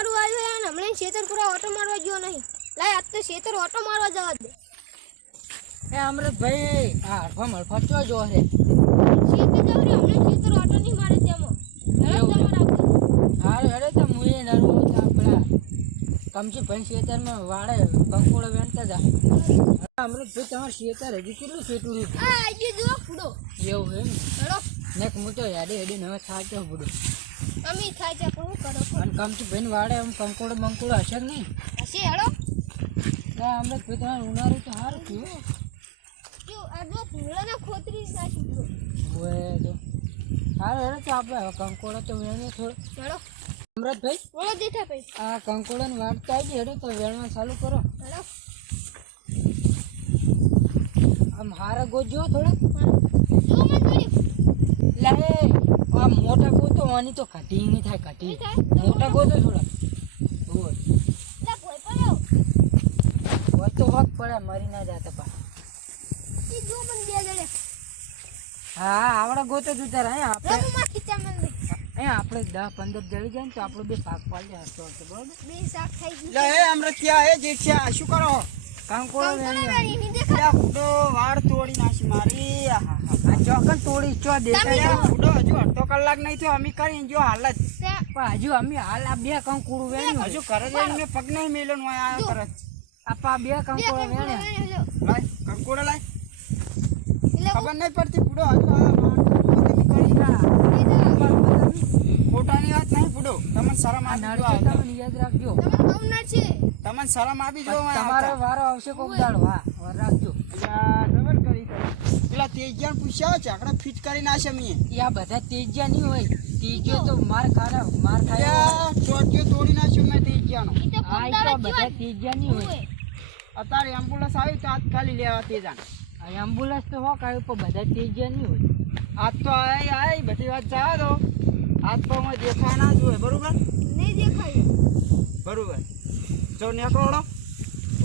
ઉનાળું આવ્યું અને હમણાં ખેતર પૂરા ઓટો મારવા ગયો નહીં. લાય આજ તો ખેતર ઓટો મારવા જવા દે. એ અમૃતભાઈ આ હળફા ચો જો હે ખેતર જવું રે હમણાં ખેતર ઓટો નહીં મારે તેમાં. હારે હેડે તો મુએ નરવો આપડા કમચી ભાઈ ખેતરમાં વાડે કંકોડો વેણતા જા. અમૃતભાઈ તમારે ખેતર હજી કેટલું છેટું રહ્યું? આ આજે જો ફૂડો એવું એમ હેડો નેક મોટો હેડે હેડે હવે થાચો બુડો અમે થાય છે પણ હું કરો અને કમચી ભાઈ વાડે એમ કંકોડો બંકોડો હશે કે નહીં? હશે હેડો. ના અમૃતભાઈ તમારે ઉનાળું તો સારું થયું. જો આ જો ફૂલાના ખોતરી સાચું જો ઓય જો હારે હેડે તો આપણે હવે કંકોડો તો વેણીએ થોડો. હેડો અમૃતભાઈ બોલો દેઠા ભાઈ આ કંકોડાની વાટતા આવી હેડો તો વેણવા ચાલુ કરો. હેડો આમ હારા ગોજો થોડો જો મને થોડી લે આ મોટા ગોતો આની તો કઢી નહીં થાય કઢી નહીં થાય? મોટા ગોતો થોડા ઓય લા ભોય પડ્યો હોય તો હક પડે મરી ના જાતા પા. ઈ જો મને બે જડે હા આવડા ગોતો તું તારા અહીંયા આપણે રમુ માં ખીચા મને અહીંયા આપણે 10-15 જડી જાય ને તો આપણું બે શાક પાડી હસતો હશે બરોબર. બે શાક ખાઈ ગયું. લે એ અમૃત્યા એ જેઠિયા શું કરો? કંકોડો વેણી વેણી ની દેખા લ્યા ફૂડો વાળ તોડી નાખી મારી. આ ચોકન તોડી ચો દેખાય લ્યા ફૂડો હજુ અડધો કલાક નહીં થયો અમે કરી જો હાલત. પણ હજુ અમે હાલ આ બે કંકોડું વેણ્યું હજુ ઘરે જઈને મેં પગ નહીં મેલ્યો ને અહીંયા આવ્યો તરત. આપા બે કંકોડો વેણ્યા લાય કંકોડો લાય. ખબર નહીં પડતી ફૂડો હજુ આ તમે કરી ખોટાની વાત નહીં ફૂડો. તમને શરમ આ આવી નડશે જો તમને યાદ રાખજો. તમને શરમ આવી જો તમારો વારો આવશે કોક દાડો હા વાર રાખજો. ડબલ કરી પેલા તેજિયાને પૂછ્યા ઝાકડા ફિટ કરી નાખે મેં. એ આ બધા તેજ્યા નહીં હોય તેજો તો માર ખાય લ્યા ચોટિયો તોડી નાખ્યો મેં તેજિયાનો. આ તો બધા તેજ્યા નહીં હોય. અત્યારે એમ્બ્યુલન્સ આવી તો આજ ખાલી લેવા તેજાન. આ એમ્બ્યુલન્સ તો હોક આવ્યું પણ બધા તેજ્યા નહીં હોય. આજ તો આઈ બધી વાત જવા દો. આજ તો અમે દેખાય ના જોઈએ બરોબર નહીં દેખાય બરોબર જો નેકળો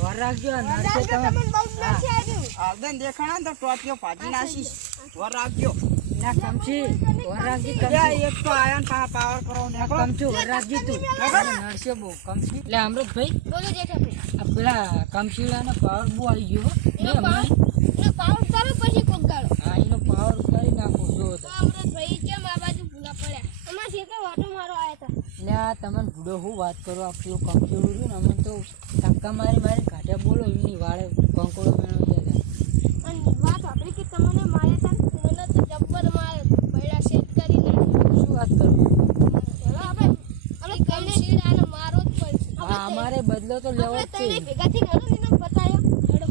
વાર રાખજો આ નડશે તમે તમને બહુ નથી આવ્યું. આવદન દેખાણા ને તો ટોપિયો ભાજી નાખીશ. વર રાખજો. ના કમચી વાર રાખજી લ્યા કમચી એક તો આયા ને પાવર કરો નેકળો. કમચું વાર રાખજી તું નડશે બહુ કમચી. એટલે અમૃતભાઈ બોલો જેઠા ભાઈ આ પેલા કમચીલાનો પાવર બહુ આવી ગયો હો. એનો એ હમણાં પાવર કરો પછી કોક ગાળો. હા એનો પાવર કરી નાખો જો તો. અમૃતભાઈ કેમ આ બાજુ ભૂલા પડ્યા? અમારા ખેતર વાટો મારો આયા હતા. એટલે આ તમને ભૂડો હું વાત કરો આ પેલું કમચીલું રહ્યું ને અમે તો ધક્કા મારી કાઢ્યા બોલો એમની વાળે કંકોડો મેળવી ગયા અને વાત આપણી કે તમને માર્યા હતા ને, મને તો જબ્બર માર્યો. પૈડા સેટ કરી નાખ્યો. શું વાત કરો? ચલો આપણે કઈને શેડ આને મારો જ પડશે. હા અમારે બદલો તો લેવો જ આપણે છે. તઈને ભેગા થઈને હેડો ને એને બતાયો. હેડો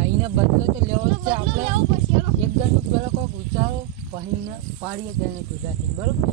અહીંને બદલો તો લેવો જ છે. બદલો લેવો આપણે પડશે. હેડો એક દરનું પેલો કોઈક ઉચારો પહીને પાડીએ તેને ભેગા થઈને બરોબર.